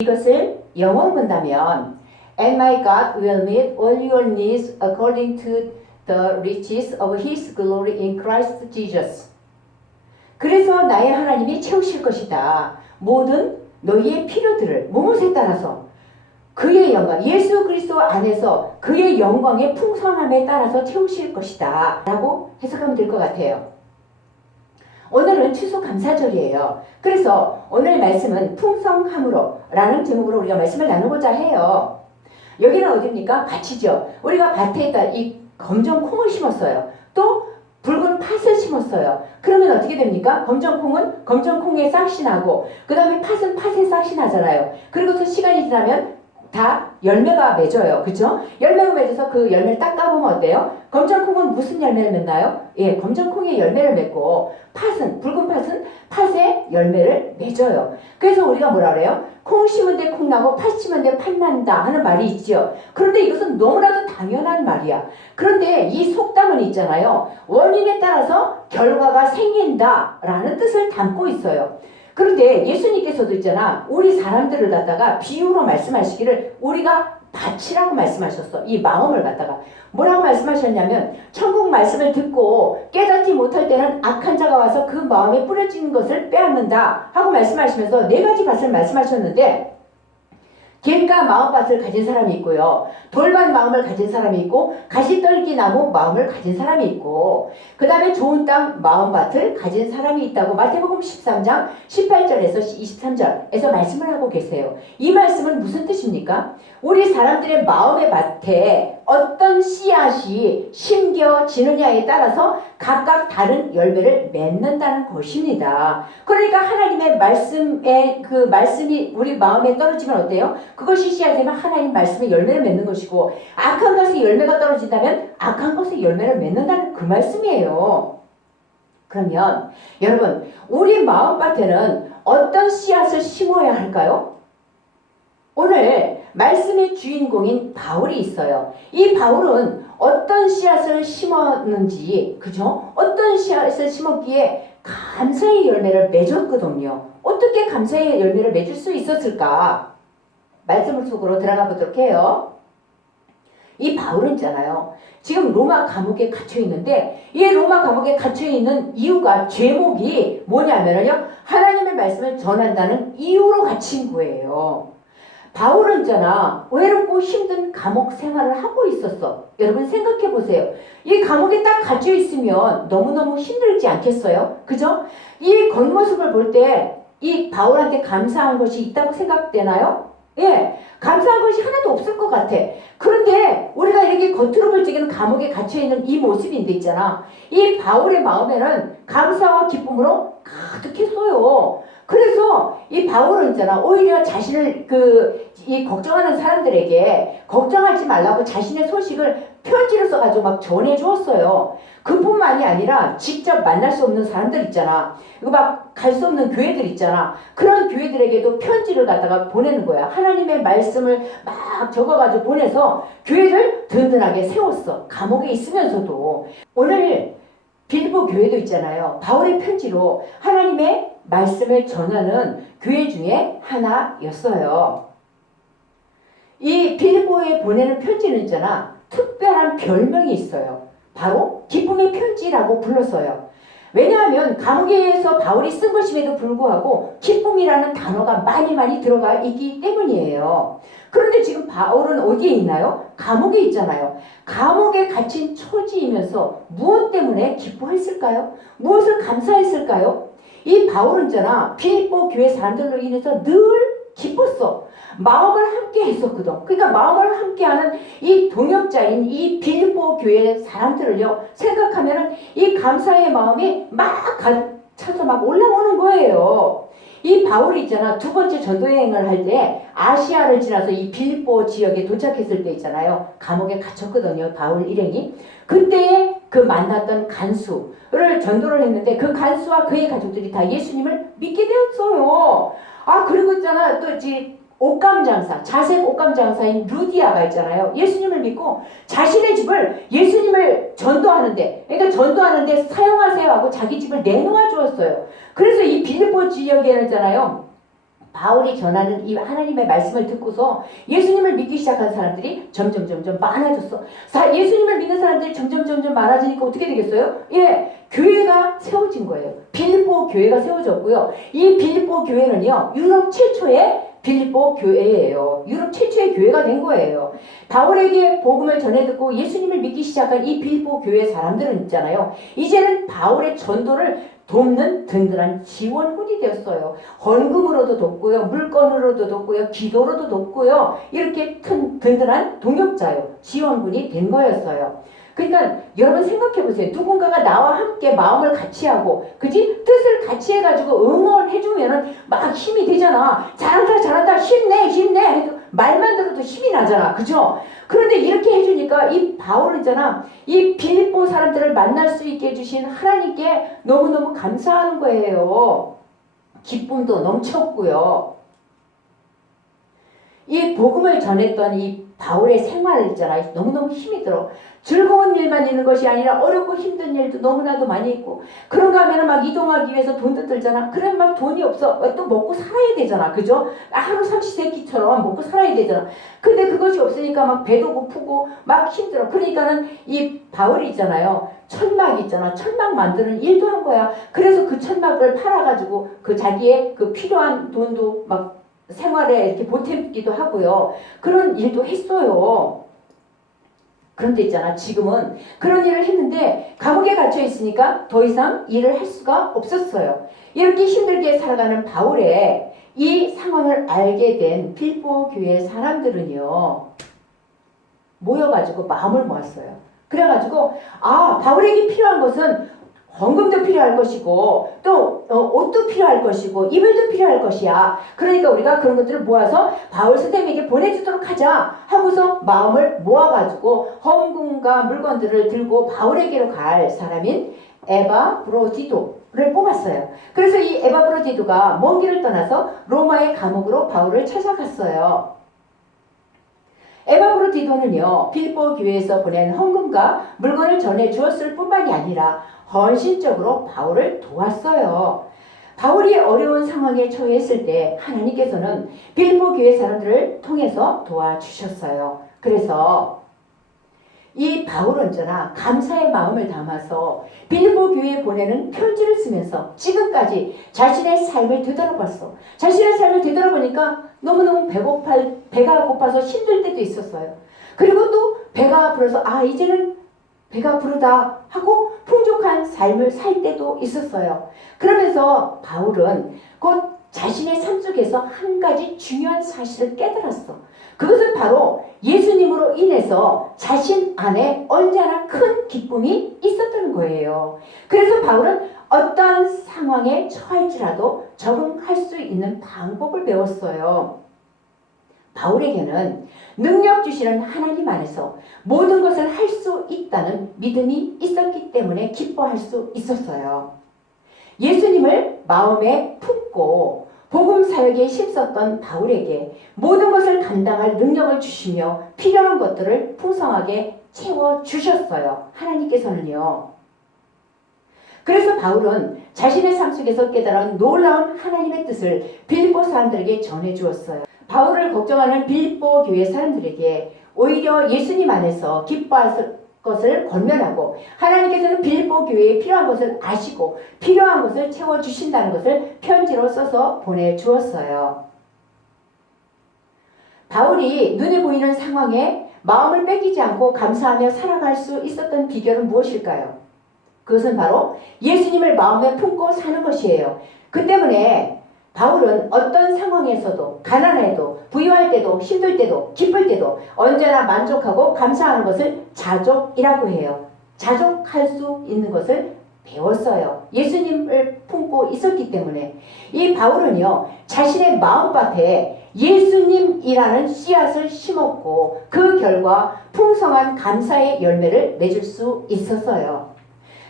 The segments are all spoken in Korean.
이것을 영어로 본다면 And my God will meet all your needs according to the riches of His glory in Christ Jesus. 그래서 나의 하나님이 채우실 것이다. 모든 너희의 필요들을 무엇에 따라서 그의 영광, 예수 그리스도 안에서 그의 영광의 풍성함에 따라서 채우실 것이다. 라고 해석하면 될 것 같아요. 오늘은 추수 감사절이에요. 그래서 오늘 말씀은 풍성함으로 라는 제목으로 우리가 말씀을 나누고자 해요. 여기는 어디입니까? 밭이죠. 우리가 밭에다 이 검정 콩을 심었어요. 또 붉은 팥을 심었어요. 그러면 어떻게 됩니까? 검정 콩은 검정 콩에 싹이 나고 그 다음에 팥은 팥에 싹이 나잖아요. 그리고 또 시간이 지나면 다 열매가 맺어요. 그죠? 열매가 맺어서 그 열매를 딱 까보면 어때요? 검정 콩은 무슨 열매를 맺나요? 예, 검정 콩의 열매를 맺고 팥은 붉은 팥은 팥의 열매를 맺어요. 그래서 우리가 뭐라 그래요? 콩 심은 데 콩 나고 팥 심은 데 팥 난다 하는 말이 있죠. 그런데 이것은 너무나도 당연한 말이야. 그런데 이 속담은 있잖아요. 원인에 따라서 결과가 생긴다라는 뜻을 담고 있어요. 그런데 예수님께서도 있잖아. 우리 사람들을 갖다가 비유로 말씀하시기를 우리가 밭이라고 말씀하셨어. 이 마음을 갖다가. 뭐라고 말씀하셨냐면 천국 말씀을 듣고 깨닫지 못할 때는 악한 자가 와서 그 마음에 뿌려진 것을 빼앗는다 하고 말씀하시면서 네 가지 밭을 말씀하셨는데 길가 마음밭을 가진 사람이 있고요. 돌밭 마음을 가진 사람이 있고 가시떨기 나무 마음을 가진 사람이 있고 그 다음에 좋은 땅 마음밭을 가진 사람이 있다고 마태복음 13장 18절에서 23절에서 말씀을 하고 계세요. 이 말씀은 무슨 뜻입니까? 우리 사람들의 마음의 밭에 어떤 씨앗이 심겨지느냐에 따라서 각각 다른 열매를 맺는다는 것입니다. 그러니까 하나님의 말씀에 그 말씀이 우리 마음에 떨어지면 어때요? 그것이 씨앗되면 하나님 말씀의 열매를 맺는 것이고 악한 것의 열매가 떨어진다면 악한 것의 열매를 맺는다는 그 말씀이에요. 그러면 여러분 우리 마음밭에는 어떤 씨앗을 심어야 할까요? 오늘 말씀의 주인공인 바울이 있어요. 이 바울은 어떤 씨앗을 심었는지, 그죠? 어떤 씨앗을 심었기에 감사의 열매를 맺었거든요. 어떻게 감사의 열매를 맺을 수 있었을까? 말씀 속으로 들어가 보도록 해요. 이 바울은 있잖아요. 지금 로마 감옥에 갇혀 있는데 이 로마 감옥에 갇혀 있는 이유가 제목이 뭐냐면요. 하나님의 말씀을 전한다는 이유로 갇힌 거예요. 바울은 있잖아. 외롭고 힘든 감옥 생활을 하고 있었어. 여러분 생각해 보세요. 이 감옥에 딱 갇혀 있으면 너무너무 힘들지 않겠어요? 그죠? 이 겉모습을 볼 때 이 바울한테 감사한 것이 있다고 생각되나요? 예, 감사한 것이 하나도 없을 것 같아. 그런데 우리가 이렇게 겉으로 볼 적에는 감옥에 갇혀 있는 이 모습인데 있잖아. 이 바울의 마음에는 감사와 기쁨으로 가득했어요. 그래서 이 바울은 있잖아. 오히려 자신을 그, 이 걱정하는 사람들에게 걱정하지 말라고 자신의 소식을 편지를 써가지고 막 전해 주었어요. 그뿐만이 아니라 직접 만날 수 없는 사람들 있잖아. 이거 막 갈 수 없는 교회들 있잖아. 그런 교회들에게도 편지를 갖다가 보내는 거야. 하나님의 말씀을 막 적어가지고 보내서 교회를 든든하게 세웠어. 감옥에 있으면서도. 오늘 빌보 교회도 있잖아요. 바울의 편지로 하나님의 말씀을 전하는 교회 중에 하나였어요. 이 빌보에 보내는 편지는 있잖아. 특별한 별명이 있어요. 바로 기쁨의 편지라고 불렀어요. 왜냐하면 감옥에서 바울이 쓴 것임에도 불구하고 기쁨이라는 단어가 많이 많이 들어가 있기 때문이에요. 그런데 지금 바울은 어디에 있나요? 감옥에 있잖아요. 감옥에 갇힌 처지이면서 무엇 때문에 기뻐했을까요? 무엇을 감사했을까요? 이 바울은 있잖아. 필리포 교회 사람들로 인해서 늘 기뻤어. 마음을 함께 했었거든. 그러니까 마음을 함께 하는 이 동역자인 이 빌보 교회 사람들을요 생각하면은 이 감사의 마음이 막 차서 막 올라오는 거예요. 이 바울이 있잖아 두 번째 전도 여행을 할 때 아시아를 지나서 이 빌보 지역에 도착했을 때 있잖아요 감옥에 갇혔거든요 바울 일행이 그때 그 만났던 간수를 전도를 했는데 그 간수와 그의 가족들이 다 예수님을 믿게 되었어요. 아 그리고 있잖아 또 이제 옷감 장사, 자색 옷감 장사인 루디아가 있잖아요. 예수님을 믿고 자신의 집을 예수님을 전도하는데, 그러니까 전도하는데 사용하세요 하고 자기 집을 내놓아 주었어요. 그래서 이 빌보 지역에는 있잖아요. 바울이 전하는 이 하나님의 말씀을 듣고서 예수님을 믿기 시작한 사람들이 점점 점점 많아졌어. 사, 예수님을 믿는 사람들이 점점 점점 많아지니까 어떻게 되겠어요? 예, 교회가 세워진 거예요. 빌립보 교회가 세워졌고요. 이 빌립보 교회는요, 유럽 최초의 빌립보 교회예요. 유럽 최초의 교회가 된 거예요. 바울에게 복음을 전해 듣고 예수님을 믿기 시작한 이 빌립보 교회 사람들은 있잖아요. 이제는 바울의 전도를 돕는 든든한 지원군이 되었어요. 헌금으로도 돕고요, 물건으로도 돕고요, 기도로도 돕고요, 이렇게 큰 든든한 동역자요, 지원군이 된 거였어요. 그러니까 여러분 생각해 보세요. 누군가가 나와 함께 마음을 같이 하고, 그지? 뜻을 같이 해가지고 응원해 주면은 막 힘이 되잖아. 잘한다, 잘한다, 힘내, 힘내. 해도 말만 들어도 힘이 나잖아. 그죠? 그런데 이렇게 해주니까 이 바울 있잖아. 이 빌립보 사람들을 만날 수 있게 해주신 하나님께 너무너무 감사하는 거예요. 기쁨도 넘쳤고요. 이 복음을 전했던 이 바울의 생활 있잖아요. 너무너무 힘이 들어. 즐거운 일만 있는 것이 아니라 어렵고 힘든 일도 너무나도 많이 있고 그런가 하면 막 이동하기 위해서 돈도 들잖아. 그럼 막 돈이 없어. 또 먹고 살아야 되잖아. 그죠? 하루 삼시세끼처럼 먹고 살아야 되잖아. 근데 그것이 없으니까 막 배도 고프고 막 힘들어. 그러니까는 이 바울이 있잖아요. 천막 있잖아. 천막 만드는 일도 한 거야. 그래서 그 천막을 팔아가지고 그 자기의 그 필요한 돈도 막 생활에 이렇게 보탬기도 하고요. 그런 일도 했어요. 그런데 있잖아. 지금은 그런 일을 했는데 감옥에 갇혀 있으니까 더 이상 일을 할 수가 없었어요. 이렇게 힘들게 살아가는 바울의 이 상황을 알게 된 필보 교회 사람들은요. 모여가지고 마음을 모았어요. 그래가지고 아 바울에게 필요한 것은 헌금도 필요할 것이고 또 어, 옷도 필요할 것이고 이불도 필요할 것이야. 그러니까 우리가 그런 것들을 모아서 바울 선생님에게 보내주도록 하자 하고서 마음을 모아가지고 헌금과 물건들을 들고 바울에게로 갈 사람인 에바 브로디도를 뽑았어요. 그래서 이 에바 브로디도가 먼 길을 떠나서 로마의 감옥으로 바울을 찾아갔어요. 에바 브로 디도는요 빌보 교회에서 보낸 헌금과 물건을 전해 주었을 뿐만이 아니라 헌신적으로 바울을 도왔어요. 바울이 어려운 상황에 처했을 때 하나님께서는 빌보 교회 사람들을 통해서 도와주셨어요. 그래서 이 바울은 저나 감사의 마음을 담아서 빌보 교회에 보내는 편지를 쓰면서 지금까지 자신의 삶을 되돌아봤어. 자신의 삶을 되돌아보니까 너무너무 배고팔, 배가 고파서 힘들 때도 있었어요. 그리고 또 배가 불어서 아 이제는 배가 부르다 하고 풍족한 삶을 살 때도 있었어요. 그러면서 바울은 곧 자신의 삶 속에서 한 가지 중요한 사실을 깨달았어. 그것은 바로 예수님으로 인해서 자신 안에 언제나 큰 기쁨이 있었던 거예요. 그래서 바울은 어떤 상황에 처할지라도 적응할 수 있는 방법을 배웠어요. 바울에게는 능력 주시는 하나님 안에서 모든 것을 할 수 있다는 믿음이 있었기 때문에 기뻐할 수 있었어요. 예수님을 마음에 품고 복음 사역에 힘썼던 바울에게 모든 것을 감당할 능력을 주시며 필요한 것들을 풍성하게 채워 주셨어요. 하나님께서는요. 그래서 바울은 자신의 삶 속에서 깨달은 놀라운 하나님의 뜻을 빌보 사람들에게 전해 주었어요. 바울을 걱정하는 빌보 교회 사람들에게 오히려 예수님 안에서 기뻐할 것을 권면하고 하나님께서는 빌보 교회에 필요한 것을 아시고 필요한 것을 채워 주신다는 것을 편지로 써서 보내 주었어요. 바울이 눈에 보이는 상황에 마음을 뺏기지 않고 감사하며 살아갈 수 있었던 비결은 무엇일까요? 그것은 바로 예수님을 마음에 품고 사는 것이에요. 그 때문에 바울은 어떤 상황에서도 가난해도 부유할 때도 힘들 때도 기쁠 때도 언제나 만족하고 감사하는 것을 자족이라고 해요. 자족할 수 있는 것을 배웠어요. 예수님을 품고 있었기 때문에 이 바울은요 자신의 마음밭에 예수님이라는 씨앗을 심었고 그 결과 풍성한 감사의 열매를 맺을 수 있었어요.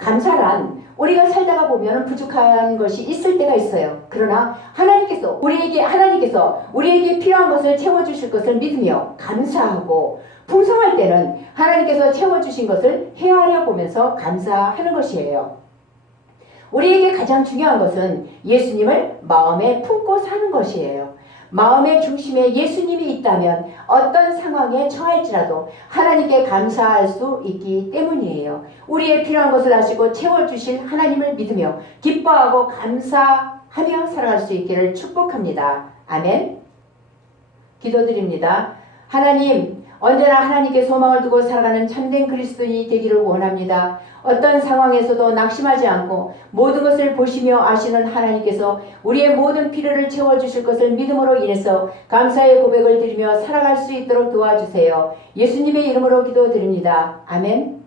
감사란 우리가 살다가 보면 부족한 것이 있을 때가 있어요. 그러나 하나님께서 우리에게 하나님께서 우리에게 필요한 것을 채워 주실 것을 믿으며 감사하고 풍성할 때는 하나님께서 채워 주신 것을 헤아려 보면서 감사하는 것이에요. 우리에게 가장 중요한 것은 예수님을 마음에 품고 사는 것이에요. 마음의 중심에 예수님이 있다면 어떤 상황에 처할지라도 하나님께 감사할 수 있기 때문이에요. 우리의 필요한 것을 아시고 채워주실 하나님을 믿으며 기뻐하고 감사하며 살아갈 수 있기를 축복합니다. 아멘. 기도드립니다. 하나님, 언제나 하나님께 소망을 두고 살아가는 참된 그리스도인이 되기를 원합니다. 어떤 상황에서도 낙심하지 않고 모든 것을 보시며 아시는 하나님께서 우리의 모든 필요를 채워주실 것을 믿음으로 인해서 감사의 고백을 드리며 살아갈 수 있도록 도와주세요. 예수님의 이름으로 기도드립니다. 아멘.